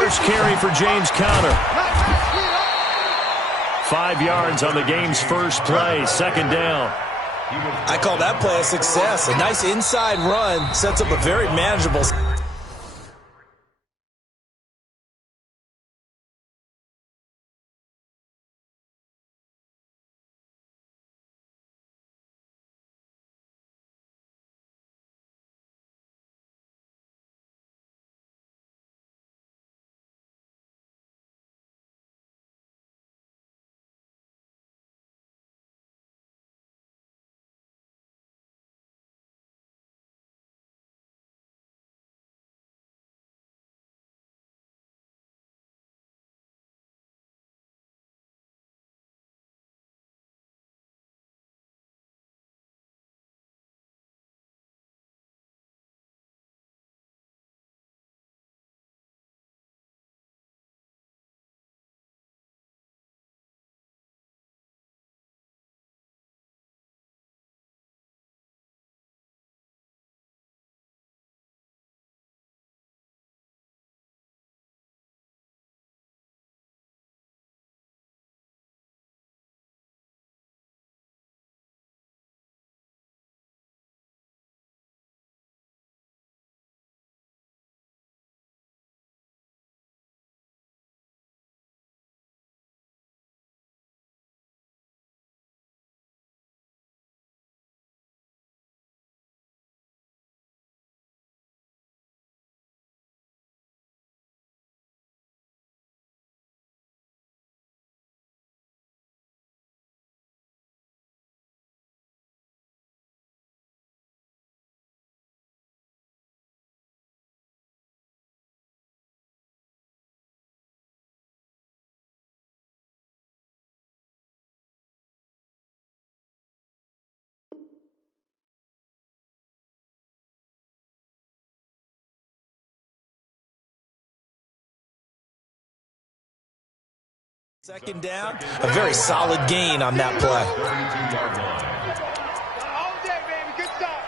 first carry for James Conner. 5 yards on the game's first play, second down. I call that play a success. A nice inside run sets up a very manageable. Second down, a very solid gain on that play. All day, baby. Good stuff.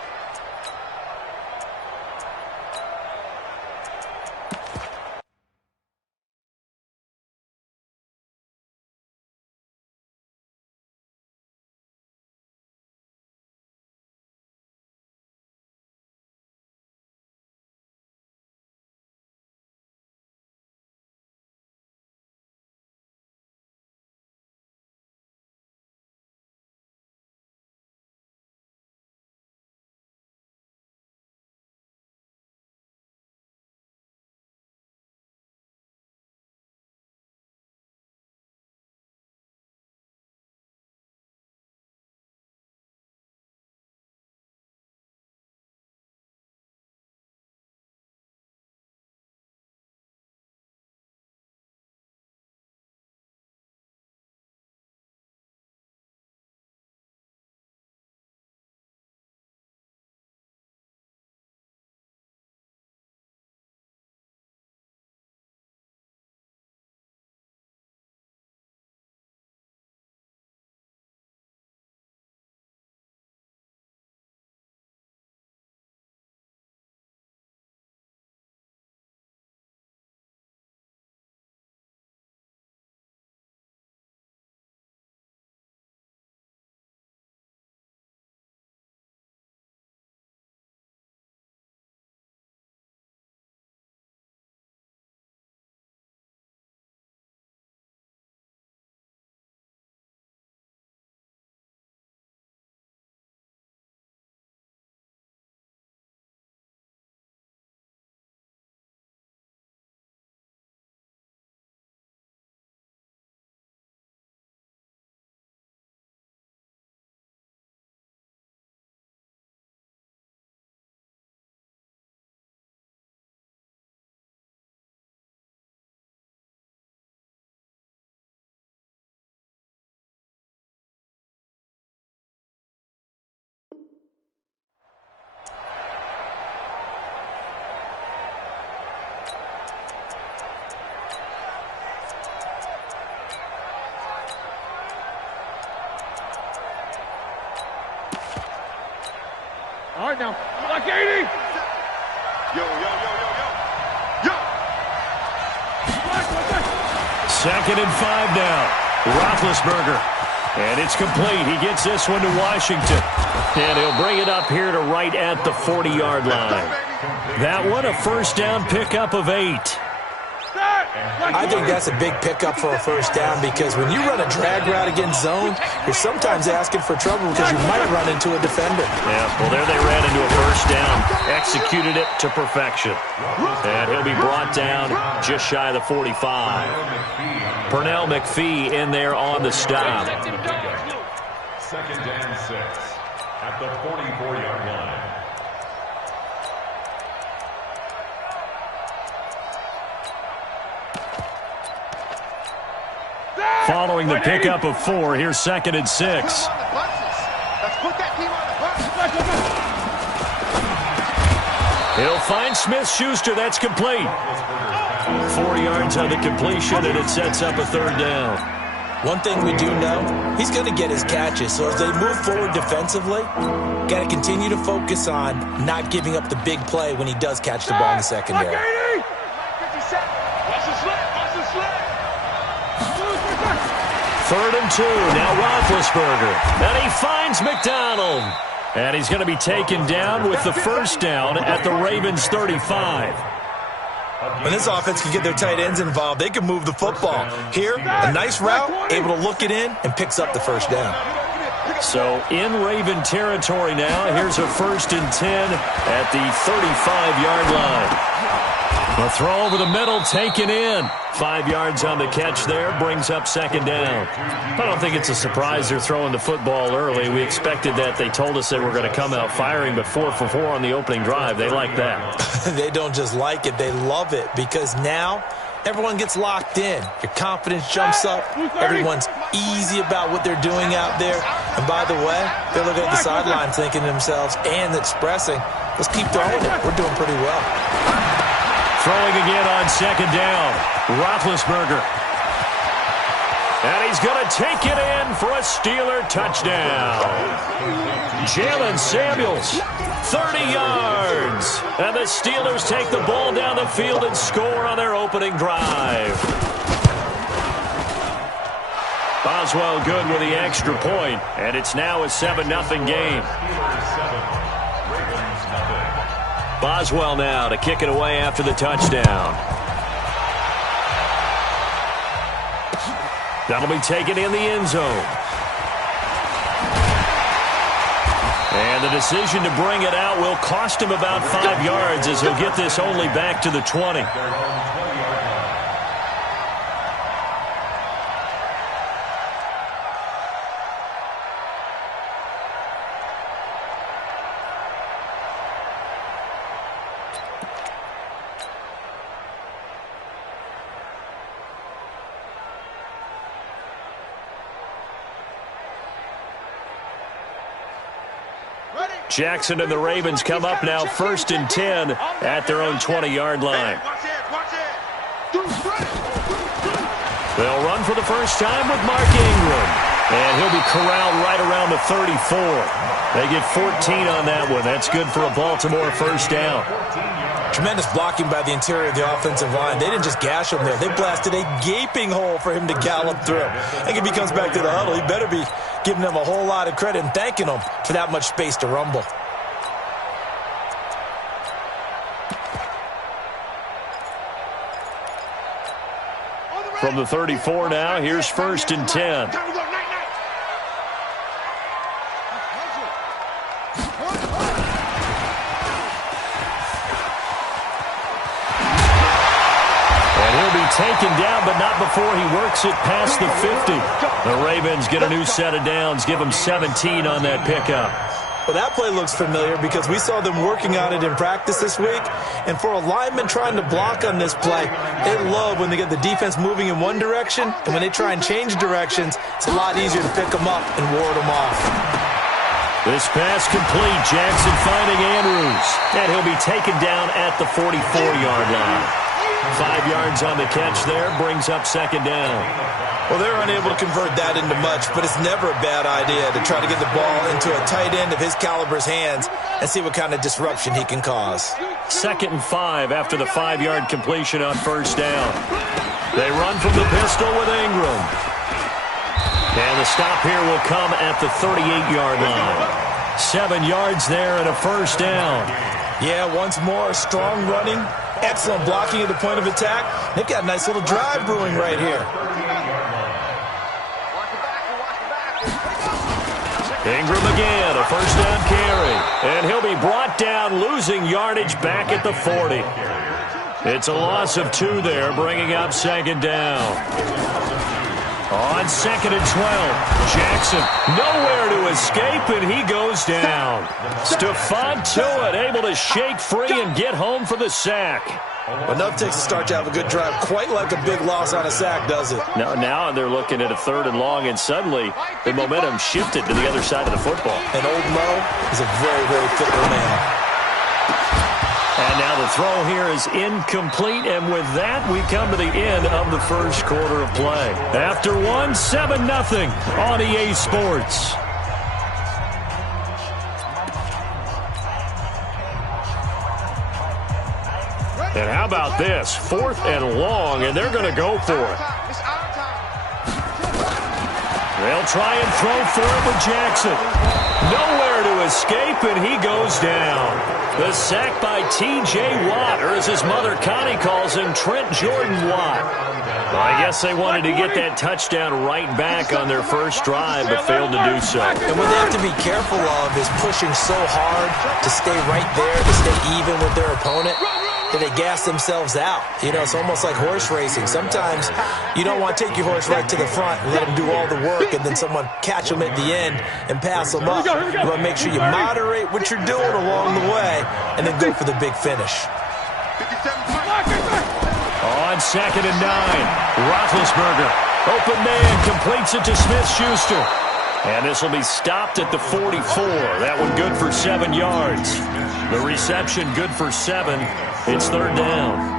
All right now, like 80. Yo, yo, yo, yo, yo. Yo. 2nd and 5 now. Roethlisberger. And it's complete. He gets this one to Washington. And he'll bring it up here to right at the 40-yard line. That one, a first down pickup of 8. I think that's a big pickup for a first down because when you run a drag route against zone, you're sometimes asking for trouble because you might run into a defender. Yeah, well, there they ran into a first down. Executed it to perfection. And he'll be brought down just shy of the 45. Pernell McPhee in there on the stop. 2nd and 6 at the 44-yard line. Following the pickup of 4, here's 2nd and 6. Let's put that team on the bus. He'll find Smith-Schuster. That's complete. 4 yards on the completion, and it sets up a 3rd down. One thing we do know, he's going to get his catches. So as they move forward defensively, got to continue to focus on not giving up the big play when he does catch the ball in the secondary. Third and 2. Now Roethlisberger. And he finds McDonald. And he's going to be taken down with the first down at the Ravens' 35. When this offense can get their tight ends involved, they can move the football. Here, a nice route, able to look it in, and picks up the first down. So in Raven territory now, here's a 1st and 10 at the 35-yard line. A throw over the middle, taken in. 5 yards on the catch there, brings up 2nd down. I don't think it's a surprise they're throwing the football early. We expected that. They told us they were going to come out firing, but 4 for 4 on the opening drive. They like that. They don't just like it, they love it, because now everyone gets locked in. Your confidence jumps up. Everyone's easy about what they're doing out there. And by the way, they're looking at the sideline thinking to themselves and expressing, let's keep throwing it. We're doing pretty well. Throwing again on 2nd down. Roethlisberger. And he's going to take it in for a Steeler touchdown. Jalen Samuels, 30 yards. And the Steelers take the ball down the field and score on their opening drive. Boswell good with the extra point, and it's now a 7-0 game. Boswell now to kick it away after the touchdown. That'll be taken in the end zone. And the decision to bring it out will cost him about 5 yards as he'll get this only back to the 20. Jackson and the Ravens come up now 1st and 10 at their own 20-yard line. They'll run for the first time with Mark Ingram. And he'll be corralled right around the 34. They get 14 on that one. That's good for a Baltimore first down. Tremendous blocking by the interior of the offensive line. They didn't just gash him there. They blasted a gaping hole for him to gallop through. I think if he comes back to the huddle, he better be giving them a whole lot of credit and thanking them for that much space to rumble. From the 34 now, here's 1st and 10. Taken down, but not before he works it past the 50. The Ravens get a new set of downs, give them 17 on that pickup. Well, that play looks familiar because we saw them working on it in practice this week. And for a lineman trying to block on this play, they love when they get the defense moving in one direction. And when they try and change directions, it's a lot easier to pick them up and ward them off. This pass complete. Jackson finding Andrews. And he'll be taken down at the 44-yard line. 5 yards on the catch there, brings up 2nd down. Well, they're unable to convert that into much, but it's never a bad idea to try to get the ball into a tight end of his caliber's hands and see what kind of disruption he can cause. 2nd and 5 after the 5-yard completion on first down. They run from the pistol with Ingram. And the stop here will come at the 38-yard line. 7 yards there and a first down. Yeah, once more, strong running, excellent blocking at the point of attack. They've got a nice little drive brewing right here. Ingram again, a first down carry. And he'll be brought down, losing yardage back at the 40. It's a loss of 2 there, bringing up second down. On 2nd and 12, Jackson nowhere to escape, and he goes down. Stephon Tuitt able to shake free and get home for the sack. Enough takes to start to have a good drive, quite like a big loss on a sack, does it? Now they're looking at a 3rd and long, and suddenly the momentum shifted to the other side of the football. And Old Mo is a very, very fickle man. And now the throw here is incomplete, and with that, we come to the end of the first quarter of play. After 7-0 on EA Sports. And how about this? 4th and long, and they're going to go for it. They'll try and throw for it with Jackson. Nowhere to escape, and he goes down. The sack by T.J. Watt, or as his mother Connie calls him, Trent Jordan Watt. Well, I guess they wanted to get that touchdown right back on their first drive, but failed to do so. And what they have to be careful of is pushing so hard to stay right there, to stay even with their opponent, that they gas themselves out. You know, it's almost like horse racing. Sometimes you don't want to take your horse right to the front and let them do all the work and then someone catch them at the end and pass them up. You want to make sure you moderate what you're doing along the way and then go for the big finish. On 2nd and 9, Roethlisberger. Open man, completes it to Smith-Schuster. And this will be stopped at the 44. That one good for 7 yards. The reception good for 7. It's 3rd down.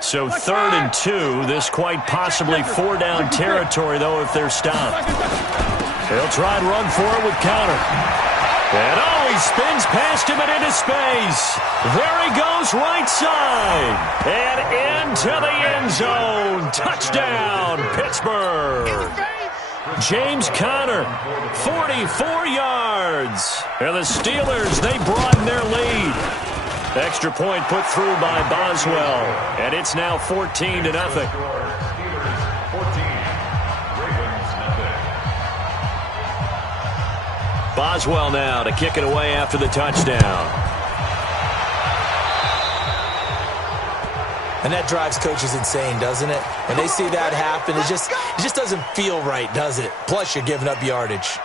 So 3rd and 2. This quite possibly 4-down territory, though, if they're stopped. They'll try and run for it with counter. And he spins past him and into space. There he goes, right side. And into the end zone. Touchdown, Pittsburgh. James Conner, 44 yards. And the Steelers, they broaden their lead. Extra point put through by Boswell. And it's now 14-0. Boswell now to kick it away after the touchdown. And that drives coaches insane, doesn't it? When they see that happen, it just doesn't feel right, does it? Plus, you're giving up yardage.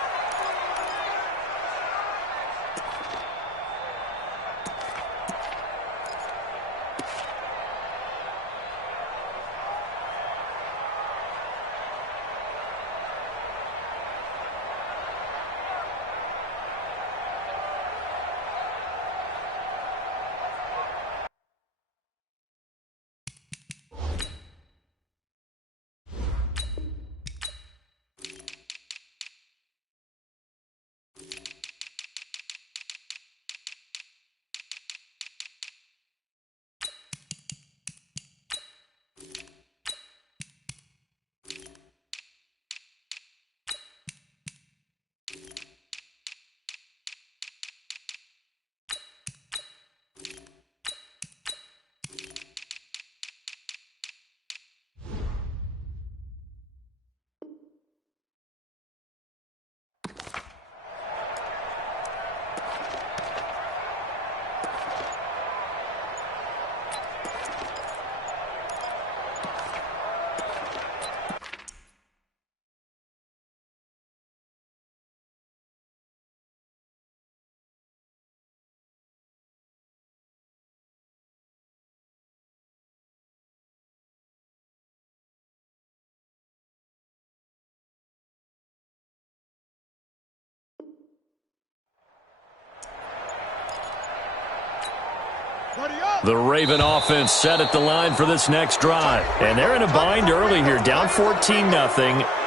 The Raven offense set at the line for this next drive. And they're in a bind early here, down 14-0.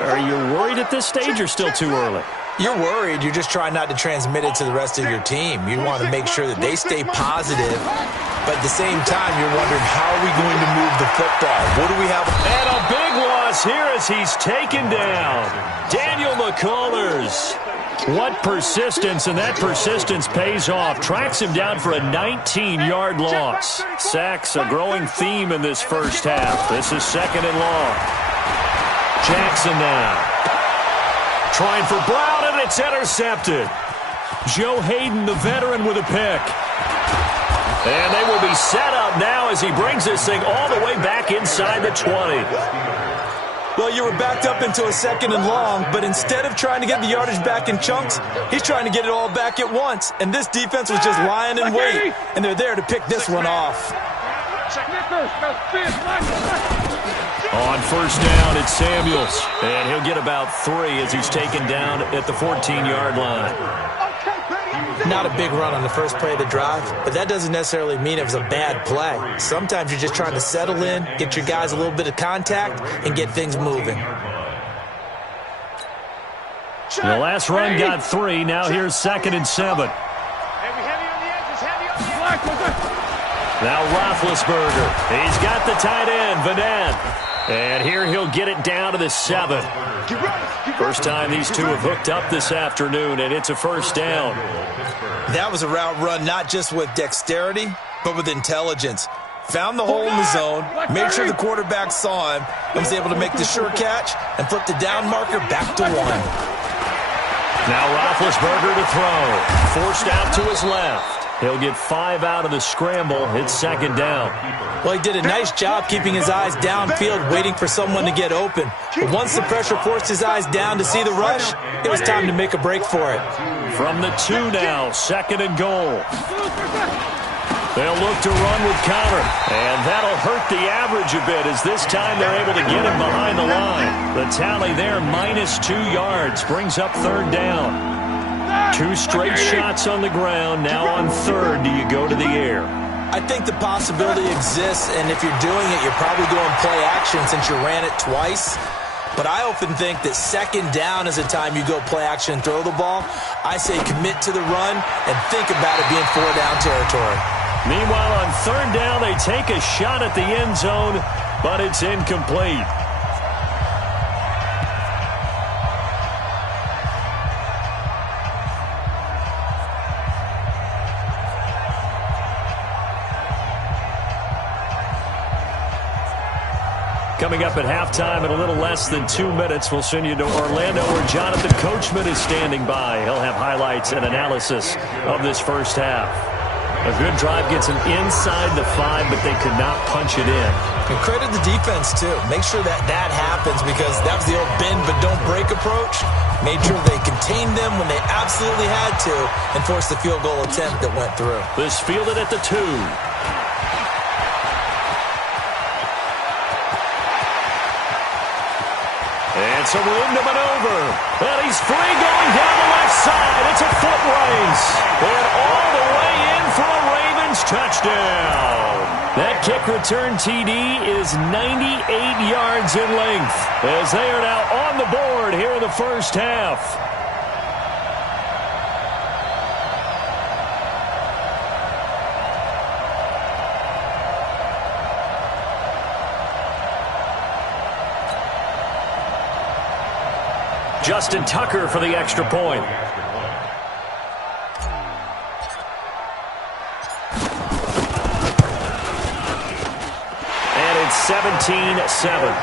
Are you worried at this stage or still too early? You're worried. You're just trying not to transmit it to the rest of your team. You want to make sure that they stay positive. But at the same time, you're wondering, how are we going to move the football? What do we have? And a big loss here as he's taken down. Daniel McCullers. What persistence, and that persistence pays off. Tracks him down for a 19-yard loss. Sacks a growing theme in this first half. This is 2nd and long. Jackson now. Trying for Brown, and it's intercepted. Joe Hayden, the veteran, with a pick. And they will be set up now as he brings this thing all the way back inside the 20. Well, you were backed up into a 2nd and long, but instead of trying to get the yardage back in chunks, he's trying to get it all back at once. And this defense was just lying in wait, and they're there to pick this one off. On first down, it's Samuels. And he'll get about 3 as he's taken down at the 14-yard line. Not a big run on the first play of the drive, but that doesn't necessarily mean it was a bad play. Sometimes you're just trying to settle in, get your guys a little bit of contact, and get things moving. The last run got 3. Now here's 2nd and 7. Now Roethlisberger. He's got the tight end, Vanette. And here he'll get it down to the 7. First time these two have hooked up this afternoon, and it's a first down. That was a route run not just with dexterity, but with intelligence. Found the hole in the zone, made sure the quarterback saw him, and was able to make the sure catch and flip the down marker back to 1. Now Roethlisberger to throw. Forced out to his left. He'll get 5 out of the scramble. It's 2nd down. Well, he did a nice job keeping his eyes downfield, waiting for someone to get open. But once the pressure forced his eyes down to see the rush, it was time to make a break for it. From the 2 now, 2nd and goal. They'll look to run with counter, and that'll hurt the average a bit as this time they're able to get him behind the line. The tally there, -2 yards, brings up 3rd down. 2 straight shots on the ground. Now on 3rd, do you go to the air? I think the possibility exists, and if you're doing it, you're probably going play action since you ran it twice. But I often think that 2nd down is the time you go play action and throw the ball. I say commit to the run and think about it being 4-down territory. Meanwhile, on 3rd down, they take a shot at the end zone, but it's incomplete. Coming up at halftime in a little less than 2 minutes, we'll send you to Orlando where Jonathan Coachman is standing by. He'll have highlights and analysis of this first half. A good drive gets them inside the 5, but they could not punch it in. And credit the defense, too. Make sure that happens because that was the old bend but don't break approach. Made sure they contained them when they absolutely had to and forced the field goal attempt that went through. This fielded at the 2. And some room to maneuver. And he's free going down the left side. It's a foot race. And all the way in for a Ravens touchdown. That kick return TD is 98 yards in length as they are now on the board here in the first half. Justin Tucker for the extra point. And it's 17-7.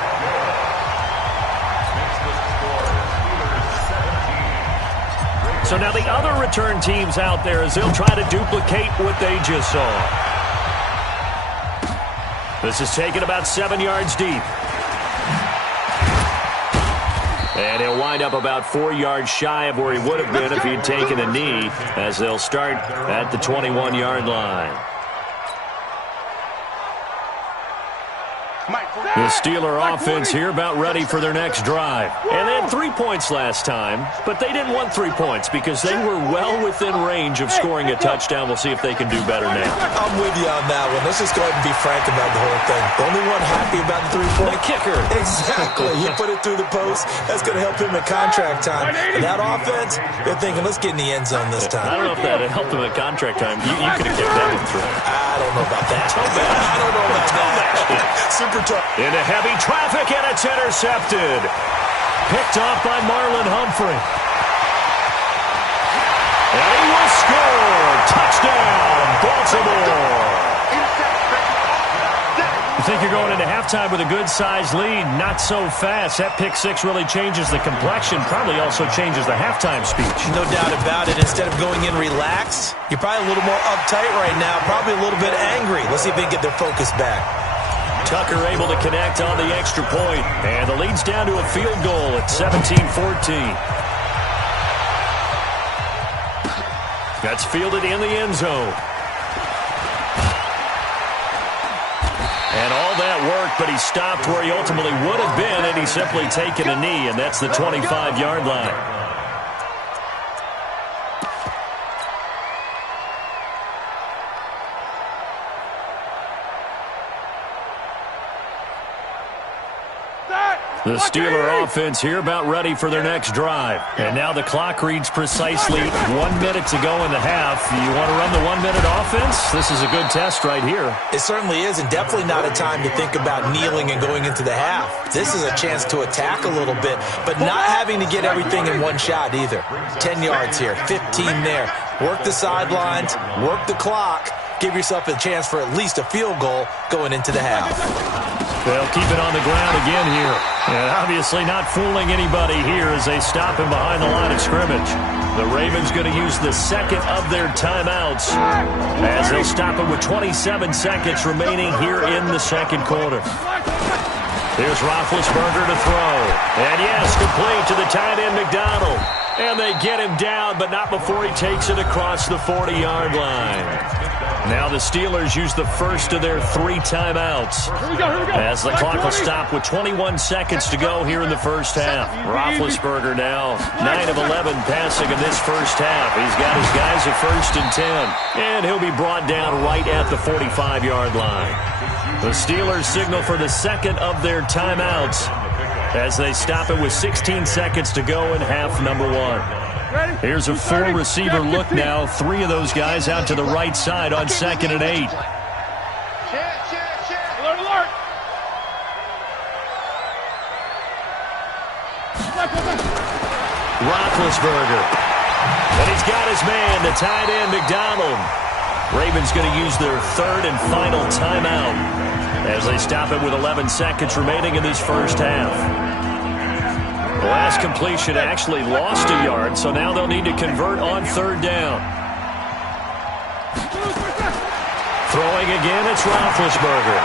So now the other return teams out there as they'll try to duplicate what they just saw. This is taken about 7 yards deep. And he'll wind up about 4 yards shy of where he would have been if he'd taken a knee as they'll start at the 21-yard line. The Steeler offense here about ready for their next drive. And they had 3 points last time, but they didn't want 3 points because they were well within range of scoring a touchdown. We'll see if they can do better now. I'm with you on that one. Let's just go ahead and be frank about the whole thing. The only one happy about the 3-point kicker. Exactly. He put it through the post. That's going to help him at contract time. And that offense, they're thinking, let's get in the end zone this time. I don't know if that helped him at contract time. You could have kicked that one through. I don't know about that. I don't know about that. Super tough. Into heavy traffic, and it's intercepted. Picked off by Marlon Humphrey. And he will score. Touchdown, Baltimore. You think you're going into halftime with a good-sized lead? Not so fast. That pick six really changes the complexion, probably also changes the halftime speech. No doubt about it. Instead of going in relaxed, you're probably a little more uptight right now, probably a little bit angry. Let's see if they can get their focus back. Tucker able to connect on the extra point, and the lead's down to a field goal at 17-14. That's fielded in the end zone. And all that work, but he stopped where he ultimately would have been, and he's simply taken a knee, and that's the 25-yard line. The Steeler offense here about ready for their next drive. And now the clock reads precisely 1 minute to go in the half. You want to run the 1 minute offense? This is a good test right here. It certainly is, and definitely not a time to think about kneeling and going into the half. This is a chance to attack a little bit, but not having to get everything in one shot either. 10 yards here, 15 there. Work the sidelines, work the clock. Give yourself a chance for at least a field goal going into the half. They'll keep it on the ground again here. And obviously not fooling anybody here as they stop him behind the line of scrimmage. The Ravens going to use the second of their timeouts as they'll stop it with 27 seconds remaining here in the second quarter. Here's Roethlisberger to throw. And yes, complete to the tight end McDonald. And they get him down, but not before he takes it across the 40-yard line. Now the Steelers use the first of their 3 timeouts as the clock will stop with 21 seconds to go here in the first half. Roethlisberger now 9 of 11 passing in this first half. He's got his guys at 1st and 10, and he'll be brought down right at the 45-yard line. The Steelers signal for the second of their timeouts as they stop it with 16 seconds to go in half number 1. Here's a 4-receiver look now. 3 of those guys out to the right side on 2nd and 8. Alert, alert. Roethlisberger. And he's got his man, the tight end McDonald. Ravens going to use their 3rd and final timeout as they stop it with 11 seconds remaining in this first half. The last completion actually lost a yard, so now they'll need to convert on 3rd down. Throwing again, it's Roethlisberger.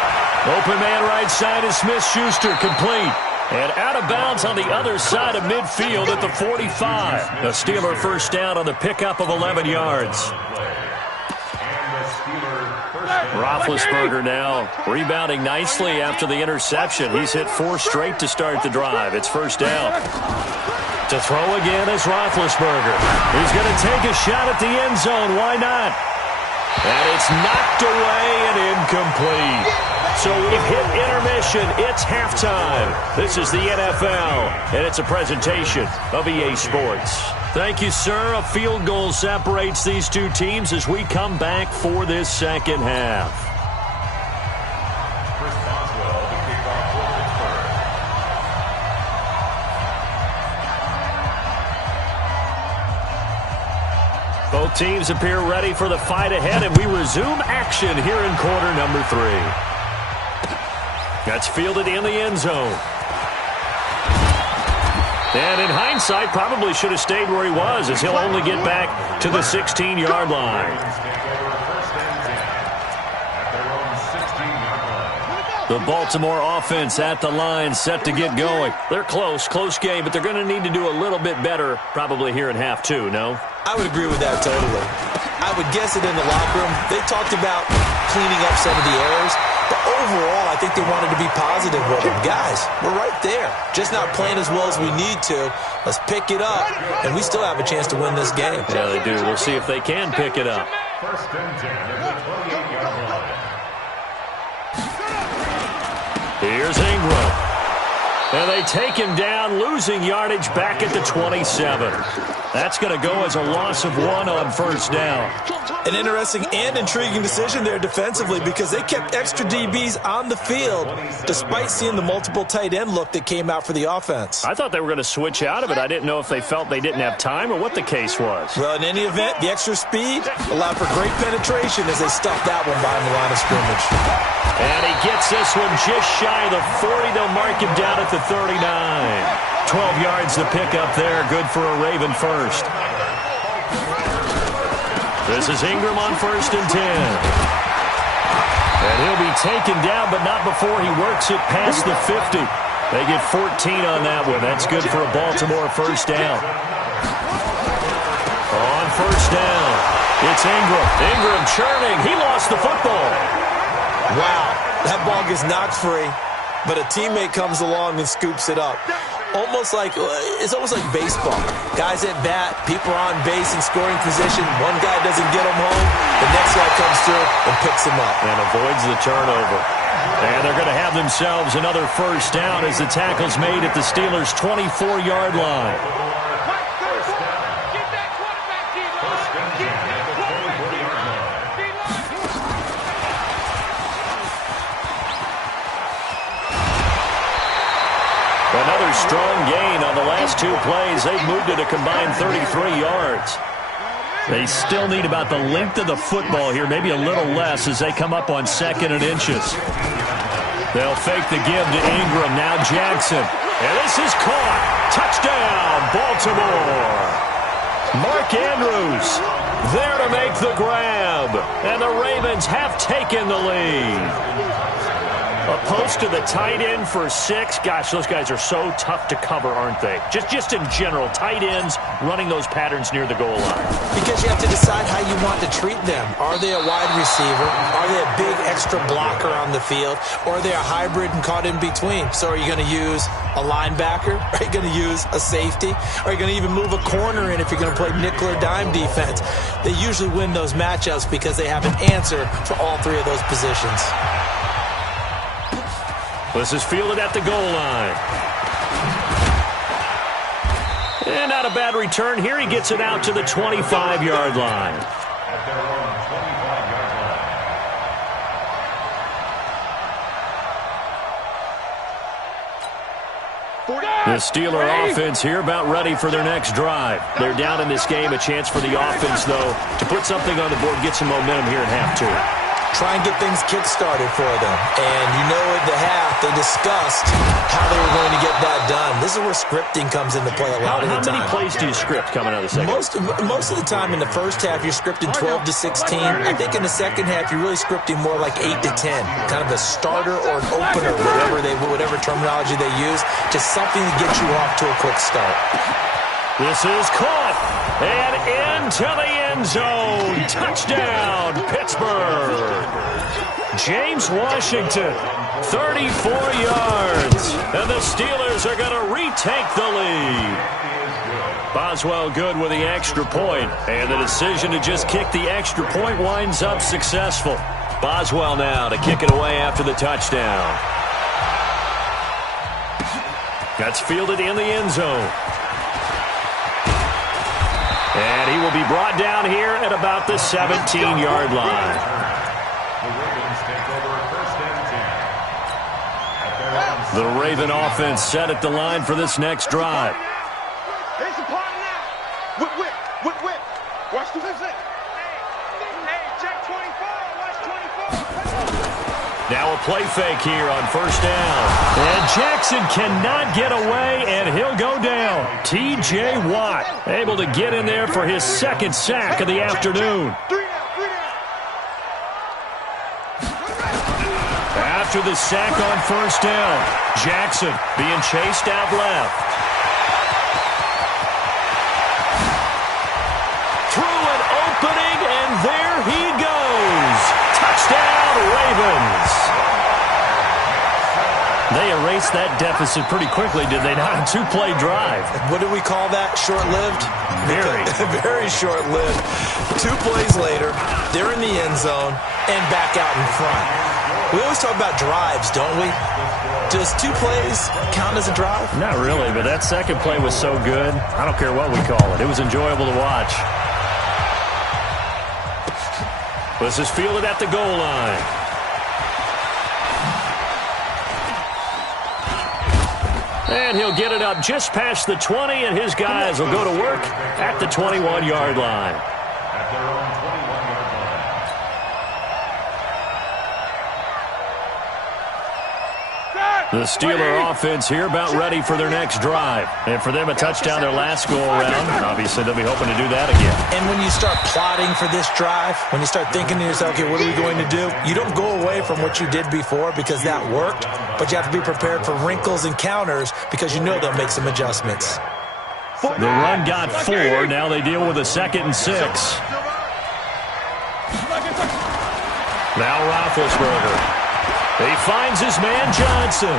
Open man right side is Smith-Schuster, complete. And out of bounds on the other side of midfield at the 45. The Steeler first down on the pickup of 11 yards. Roethlisberger now rebounding nicely after the interception. He's hit 4 straight to start the drive. It's first down. To throw again is Roethlisberger. He's going to take a shot at the end zone. Why not? And it's knocked away and incomplete. So we've hit intermission. It's halftime. This is the NFL, and it's a presentation of EA Sports. Thank you, sir. A field goal separates these two teams as we come back for this second half. Both teams appear ready for the fight ahead, and we resume action here in quarter number 3. That's fielded in the end zone. And in hindsight, probably should have stayed where he was, as he'll only get back to the 16-yard line. The Baltimore offense at the line, set to get going. They're close game, but they're going to need to do a little bit better probably here in half 2, no? I would agree with that totally. I would guess it in the locker room. They talked about cleaning up some of the errors, but overall, I think they wanted to be positive with him. Guys, we're right there. Just not playing as well as we need to. Let's pick it up, and we still have a chance to win this game. Yeah, they do. We'll see if they can pick it up. First and 10 at the 28-yard line. Here's Ingram. And they take him down, losing yardage back at the 27. That's going to go as a loss of 1 on first down. An interesting and intriguing decision there defensively because they kept extra DBs on the field despite seeing the multiple tight end look that came out for the offense. I thought they were going to switch out of it. I didn't know if they felt they didn't have time or what the case was. Well, in any event, the extra speed allowed for great penetration as they stuffed that one behind the line of scrimmage. And he gets this one just shy of the 40. They'll mark him down at the 39. 12 yards to pick up there. Good for a Raven first. This is Ingram on first and 10. And he'll be taken down, but not before he works it past the 50. They get 14 on that one. That's good for a Baltimore first down. On first down, it's Ingram. Ingram churning. He lost the football. Wow, that ball gets knocked free, but a teammate comes along and scoops it up. It's almost like baseball. Guys at bat, people are on base in scoring position. One guy doesn't get him home. The next guy comes through and picks him up. And avoids the turnover. And they're going to have themselves another first down as the tackle's made at the Steelers' 24-yard line. Another strong gain on the last 2 plays. They've moved it a combined 33 yards. They still need about the length of the football here, maybe a little less as they come up on 2nd and inches. They'll fake the give to Ingram. Now Jackson. And this is caught. Touchdown, Baltimore. Mark Andrews there to make the grab. And the Ravens have taken the lead. A post to the tight end for 6. Gosh, those guys are so tough to cover, aren't they? Just in general, tight ends running those patterns near the goal line. Because you have to decide how you want to treat them. Are they a wide receiver? Are they a big extra blocker on the field? Or are they a hybrid and caught in between? So are you going to use a linebacker? Are you going to use a safety? Are you going to even move a corner in if you're going to play nickel or dime defense? They usually win those matchups because they have an answer for all 3 of those positions. This is fielded at the goal line. And not a bad return here. He gets it out to the 25-yard line. At their own 25-yard line. The Steeler offense here about ready for their next drive. They're down in this game. A chance for the offense, though, to put something on the board, get some momentum here in half 2. Try and get things kick-started for them. And you know at the half, they discussed how they were going to get that done. This is where scripting comes into play a lot of the time. How many plays do you script coming out of the second? Most of the time in the first half, you're scripting 12 to 16. I think in the second half, you're really scripting more like 8 to 10. Kind of a starter or an opener, whatever terminology they use. Just something to get you off to a quick start. This is caught, and into the end zone. Touchdown, Pittsburgh. James Washington, 34 yards. And the Steelers are going to retake the lead. Boswell good with the extra point, and the decision to just kick the extra point winds up successful. Boswell now to kick it away after the touchdown. That's fielded in the end zone. And he will be brought down here at about the 17-yard line. The Raven offense set at the line for this next drive. Here's the party now. Whip. Watch the visit. Hey, check 24. Watch 24. Now a play fake here on first down. And Jackson cannot get away, and he'll go down. T.J. Watt able to get in there for his 2nd sack of the afternoon. After the sack on first down, Jackson being chased out left. Through an opening, and there he goes. Touchdown, Ravens. They erased that deficit pretty quickly, did they not? A two-play drive. What do we call that? Short-lived? Very. Very short-lived. 2 plays later, they're in the end zone and back out in front. We always talk about drives, don't we? Does 2 plays count as a drive? Not really, but that second play was so good. I don't care what we call it. It was enjoyable to watch. This is fielded at the goal line. And he'll get it up just past the 20, and his guys will go to work at the 21-yard line. At their own 21-yard line. The Steeler offense here about ready for their next drive. And for them, a touchdown their last go-around. Obviously, they'll be hoping to do that again. And when you start plotting for this drive, when you start thinking to yourself, okay, what are we going to do? You don't go away from what you did before because that worked, but you have to be prepared for wrinkles and counters because you know they'll make some adjustments. The run got 4. Now they deal with a 2nd and 6. Now Roethlisberger. He finds his man Johnson.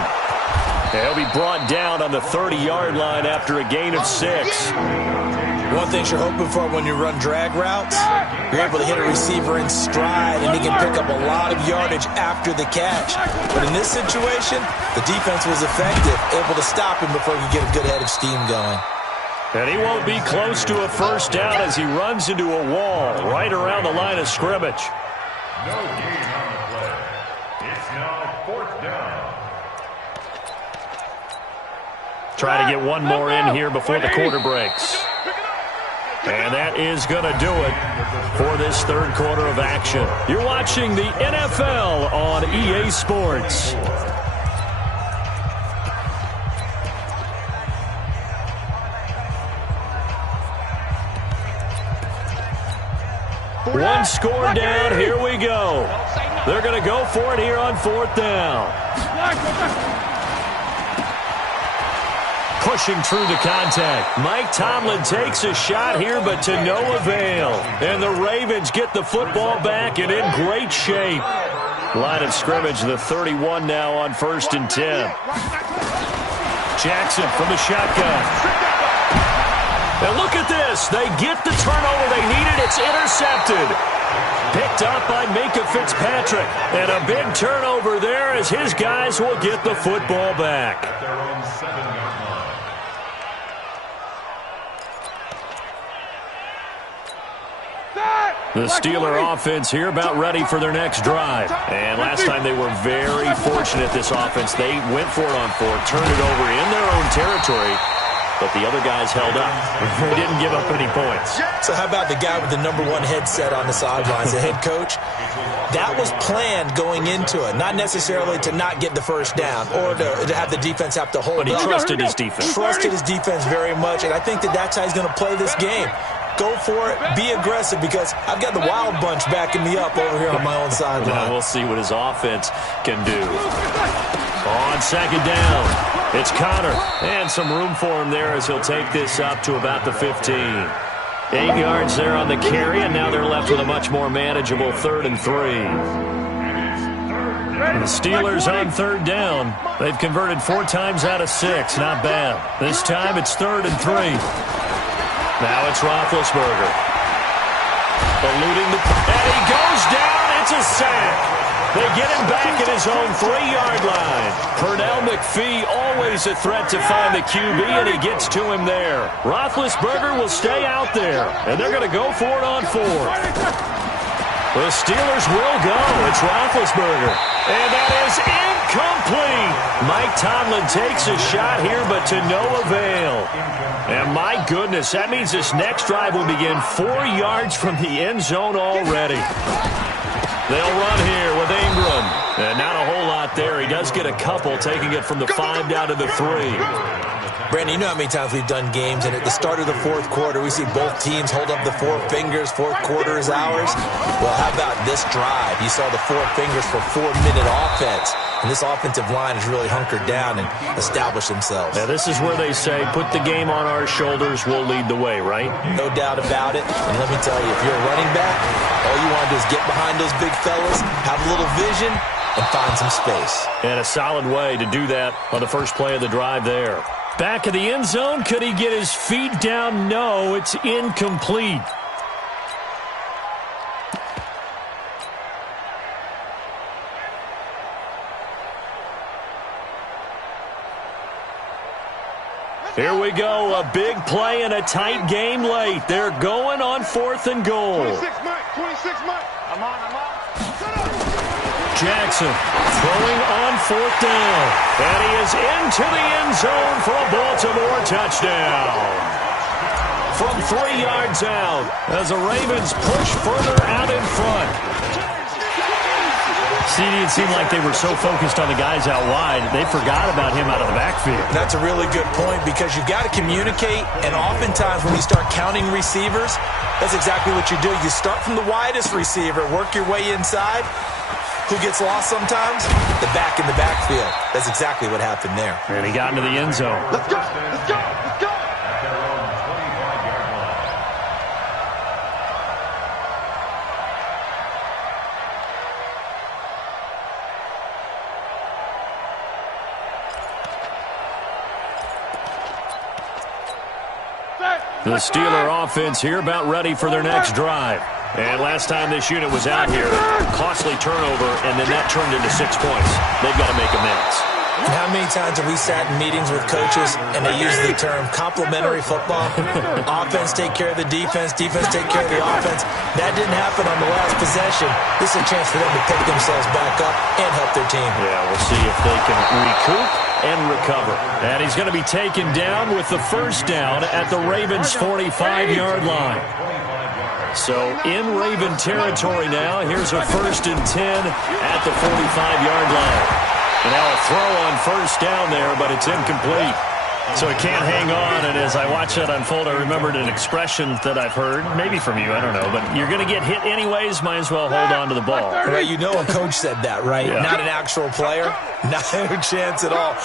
He'll be brought down on the 30-yard line after a gain of 6. One thing you're hoping for when you run drag routes, you're able to hit a receiver in stride, and he can pick up a lot of yardage after the catch. But in this situation, the defense was effective, able to stop him before he could get a good head of steam going. And he won't be close to a first down as he runs into a wall right around the line of scrimmage. No gain on the play. It's now 4th down. Try to get one more in here before the quarter breaks. And that is going to do it for this third quarter of action. You're watching the NFL on EA Sports. One score down, here we go. They're going to go for it here on 4th down. Pushing through the contact. Mike Tomlin takes a shot here, but to no avail. And the Ravens get the football back and in great shape. Line of scrimmage, the 31 now on 1st and 10. Jackson from the shotgun. And look at this. They get the turnover they needed. It's intercepted. Picked up by Minka Fitzpatrick. And a big turnover there as his guys will get the football back. At their own 7-yard line. The Steeler offense here about ready for their next drive. And last time they were very fortunate, this offense. They went for it on 4, turned it over in their own territory. But the other guys held up. They didn't give up any points. So how about the guy with the #1 headset on the sidelines, the head coach? That was planned going into it. Not necessarily to not get the first down or to have the defense have to hold up. But he trusted his defense. Trusted his defense very much, and I think that's how he's going to play this game. Go for it. Be aggressive because I've got the wild bunch backing me up over here on my own sideline. Now we'll see what his offense can do. On 2nd down. It's Connor, and some room for him there as he'll take this up to about the 15. 8 yards there on the carry, and now they're left with a much more manageable 3rd and 3. The Steelers on 3rd down. They've converted 4 times out of 6. Not bad. This time it's 3rd and 3. Now it's Roethlisberger. Eluding the... And he goes down. It's a sack. They get him back at his own 3-yard line. Pernell McPhee, always a threat to find the QB, and he gets to him there. Roethlisberger will stay out there, and they're going to go for it on 4th. The Steelers will go. It's Roethlisberger. And that is incomplete. Mike Tomlin takes a shot here, but to no avail. And my goodness, that means this next drive will begin 4 yards from the end zone already. They'll run here with Ingram. And not a whole lot there. He does get a couple, taking it from the 5 down to the 3. Brandon, you know how many times we've done games, and at the start of the 4th quarter, we see both teams hold up the 4 fingers, 4th quarter is ours. Well, how about this drive? You saw the 4 fingers for 4-minute offense, and this offensive line has really hunkered down and established themselves. Now, this is where they say, put the game on our shoulders, we'll lead the way, right? No doubt about it, and let me tell you, if you're a running back, all you want to do is get behind those big fellas, have a little vision, and find some space. And a solid way to do that on the first play of the drive there. Back of the end zone. Could he get his feet down? No, it's incomplete. Here we go, a big play and a tight game late. They're going on 4th and goal. 26 Mike. I'm on. Jackson throwing on 4th down. And he is into the end zone for a Baltimore touchdown. From 3 yards out as the Ravens push further out in front. It seemed like they were so focused on the guys out wide, they forgot about him out of the backfield. That's a really good point because you've got to communicate, and oftentimes when you start counting receivers, that's exactly what you do. You start from the widest receiver, work your way inside. Who gets lost sometimes? The back in the backfield. That's exactly what happened there. And he got into the end zone. Let's go. The Steeler offense here about ready for their next drive. And last time this unit was out here, costly turnover, and then that turned into 6 points. They've got to make amends. And how many times have we sat in meetings with coaches and they use the term complementary football? Offense take care of the defense take care of the offense. That didn't happen on the last possession. This is a chance for them to pick themselves back up and help their team. Yeah, we'll see if they can recoup and recover. And he's going to be taken down with the first down at the Ravens' 45-yard line. So in Raven territory now, here's a 1st and 10 at the 45-yard line. And now a throw on first down there, but it's incomplete. So it can't hang on, and as I watch that unfold, I remembered an expression that I've heard, maybe from you, I don't know, but you're going to get hit anyways, might as well hold on to the ball. Well, you know a coach said that, right? Yeah. Not an actual player. Not a chance at all.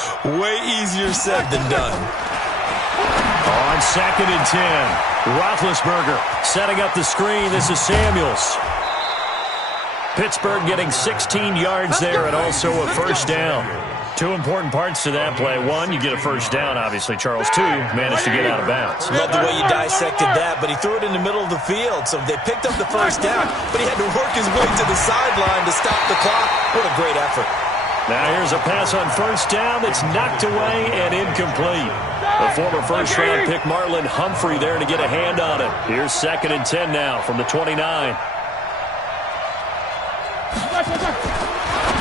Way easier said than done. On 2nd and 10, Roethlisberger setting up the screen. This is Samuels. Pittsburgh getting 16 yards there and also a first down. 2 important parts to that play. 1, you get a first down, obviously. Charles, 2, managed to get out of bounds. Love the way you dissected that, but he threw it in the middle of the field. So they picked up the first down, but he had to work his way to the sideline to stop the clock. What a great effort. Now here's a pass on first down that's knocked away and incomplete. The former first-round pick Marlon Humphrey there to get a hand on it. Here's 2nd and 10 now from the 29.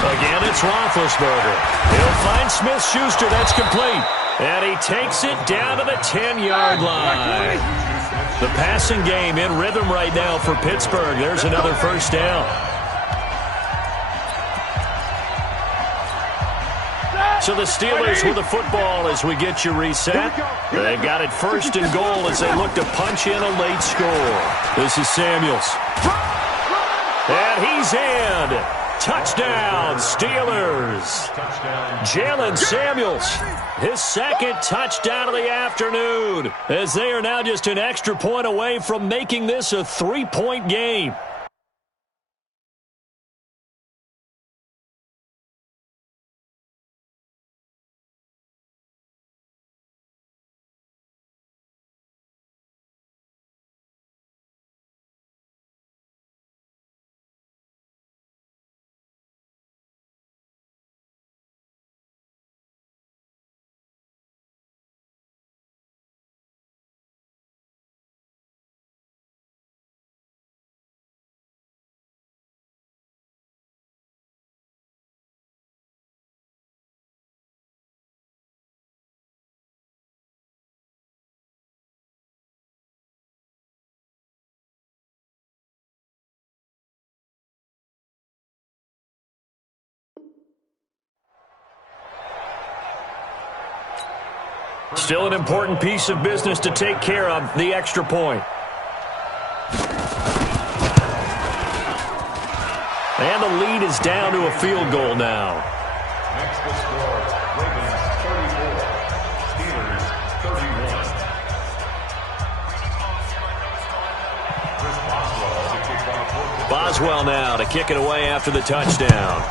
Again, it's Roethlisberger. He'll find Smith-Schuster. That's complete. And he takes it down to the 10-yard line. The passing game in rhythm right now for Pittsburgh. There's another first down. So the Steelers with the football as we get you reset. They've got it 1st and goal as they look to punch in a late score. This is Samuels. And he's in. Touchdown, Steelers. Jalen Samuels, his 2nd touchdown of the afternoon, as they are now just an extra point away from making this a 3-point game. Still an important piece of business to take care of, the extra point. And the lead is down to a field goal now. Next to score, Ravens 34, Steelers 31. Chris Boswell to kick off. Boswell now to kick it away after the touchdown.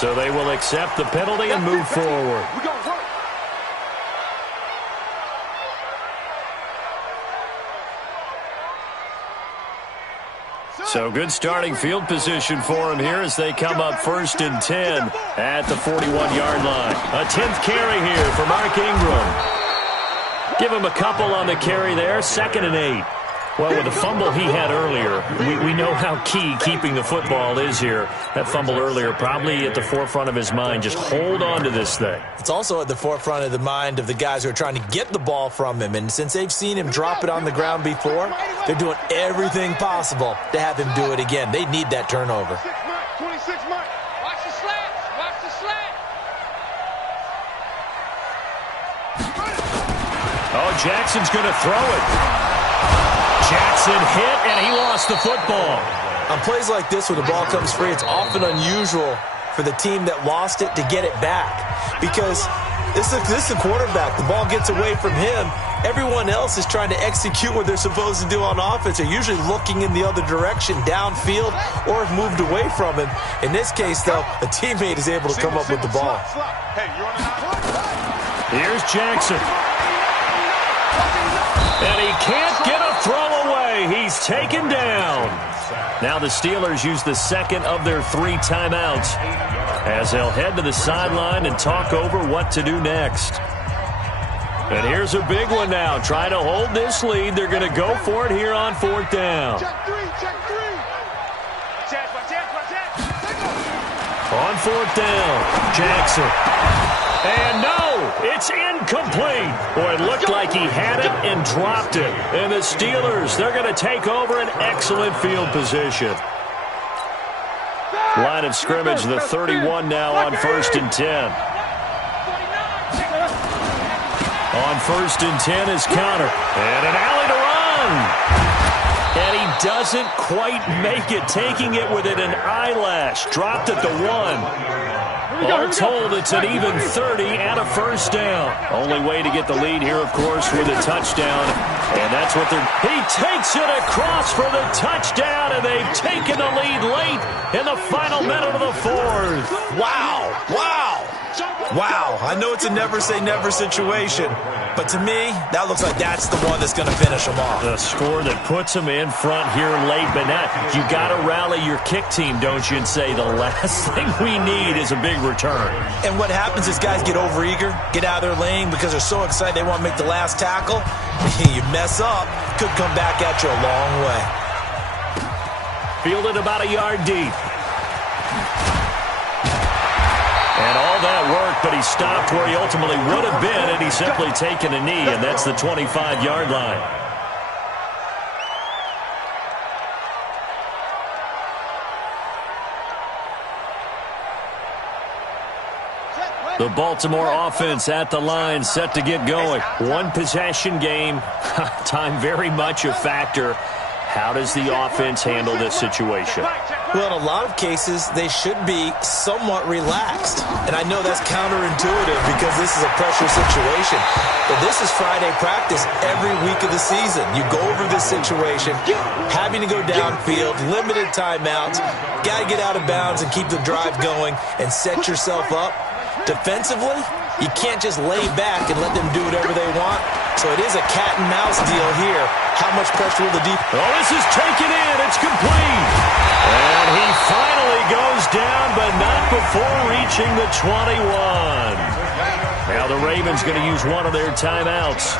So they will accept the penalty and move forward. So good starting field position for him here as they come up 1st and 10 at the 41-yard line. A 10th carry here for Mark Ingram. Give him a couple on the carry there, 2nd and 8. Well, with the fumble he had earlier, we know how key keeping the football is here. That fumble earlier probably at the forefront of his mind. Just hold on to this thing. It's also at the forefront of the mind of the guys who are trying to get the ball from him. And since they've seen him drop it on the ground before, they're doing everything possible to have him do it again. They need that turnover. 26 months. Watch the slant. Watch the slant. Oh, Jackson's going to throw it. Jackson hit, and he lost the football. On plays like this where the ball comes free, it's often unusual for the team that lost it to get it back. Because this is the quarterback. The ball gets away from him. Everyone else is trying to execute what they're supposed to do on offense. They're usually looking in the other direction, downfield, or have moved away from him. In this case, though, a teammate is able to come up with the ball. Here's Jackson. And he can't get a throw away. He's taken down. Now the Steelers use the second of their 3 timeouts as they'll head to the sideline and talk over what to do next. And here's a big one now. Trying to hold this lead. They're going to go for it here on 4th down. Check 3. On 4th down, Jackson. And no, it's incomplete. Boy, it looked like he had it and dropped it. And the Steelers, they're going to take over an excellent field position. Line of scrimmage, the 31 now on 1st and 10. On 1st and 10 is Connor. And an alley to run. And he doesn't quite make it, taking it within an eyelash. Dropped at the 1. All told, it's an even 30 and a 1st down. Only way to get the lead here, of course, with a touchdown. And that's what they're... He takes it across for the touchdown, and they've taken the lead late in the final minute of the 4th. Wow. Wow. Wow. I know it's a never-say-never situation, but to me, that looks like that's the one that's going to finish them off. The score that puts them in front here late, but now you got to rally your kick team, don't you, and say the last thing we need is a big return. And what happens is guys get overeager, get out of their lane because they're so excited they want to make the last tackle. You mess up, could come back at you a long way. Fielded about a yard deep. And all that work, but he stopped where he ultimately would have been, and he's simply taken a knee, and that's the 25-yard line. The Baltimore offense at the line, set to get going. One possession game, time very much a factor. How does the offense handle this situation? Well, in a lot of cases, they should be somewhat relaxed. And I know that's counterintuitive because this is a pressure situation. But this is Friday practice every week of the season. You go over this situation, having to go downfield, limited timeouts, got to get out of bounds and keep the drive going and set yourself up. Defensively, you can't just lay back and let them do whatever they want. So it is a cat and mouse deal here. How much pressure will the defense? Oh, this is taken in. It's complete. And he finally goes down, but not before reaching the 21. Now the Ravens going to use one of their timeouts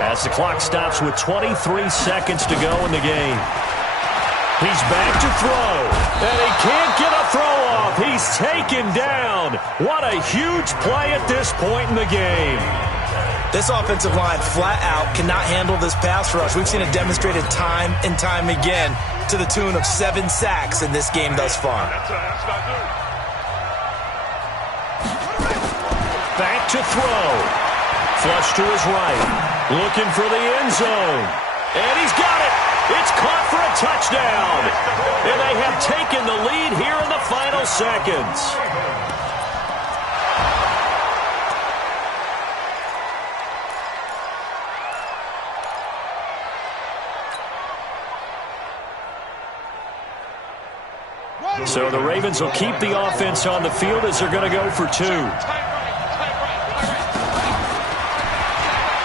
as the clock stops with 23 seconds to go in the game. He's back to throw, and he can't get a throw off. He's taken down. What a huge play at this point in the game. This offensive line flat out cannot handle this pass rush. We've seen it demonstrated time and time again to the tune of 7 sacks in this game thus far. Back to throw. Flush to his right. Looking for the end zone. And he's got it. It's caught for a touchdown. And they have taken the lead here in the final seconds. So the Ravens will keep the offense on the field as they're going to go for 2.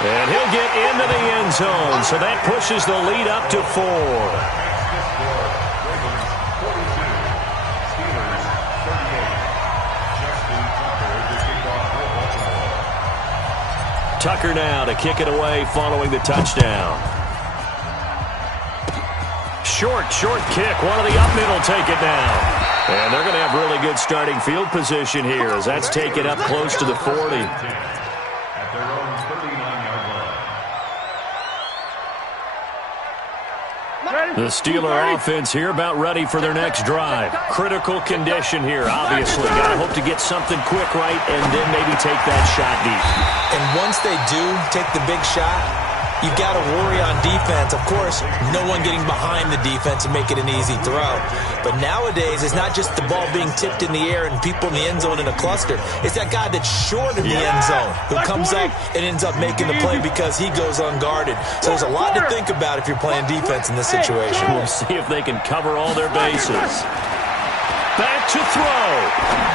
And he'll get into the end zone, so that pushes the lead up to 4. Tucker now to kick it away following the touchdown. Short kick. One of the up middle take it down. And they're going to have really good starting field position here as that's taken up close to the 40. At their own 39-yard line. The Steeler offense here about ready for their next drive. Critical condition here, obviously. Got to hope to get something quick right and then maybe take that shot deep. And once they do take the big shot, you've got to worry on defense. Of course, no one getting behind the defense and make it an easy throw. But nowadays, it's not just the ball being tipped in the air and people in the end zone in a cluster. It's that guy that's short in the end zone who comes up and ends up making the play because he goes unguarded. So there's a lot to think about if you're playing defense in this situation. We'll see if they can cover all their bases. Back to throw.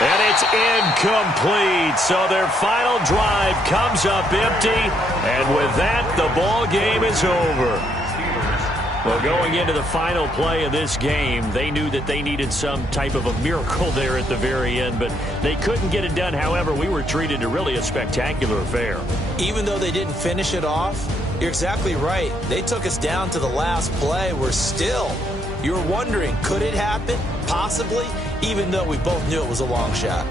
And it's incomplete. So their final drive comes up empty. And with that, the ball game is over. Well, going into the final play of this game, they knew that they needed some type of a miracle there at the very end, but they couldn't get it done. However, we were treated to really a spectacular affair. Even though they didn't finish it off, you're exactly right. They took us down to the last play. We're still, you're wondering, could it happen? Possibly, even though we both knew it was a long shot.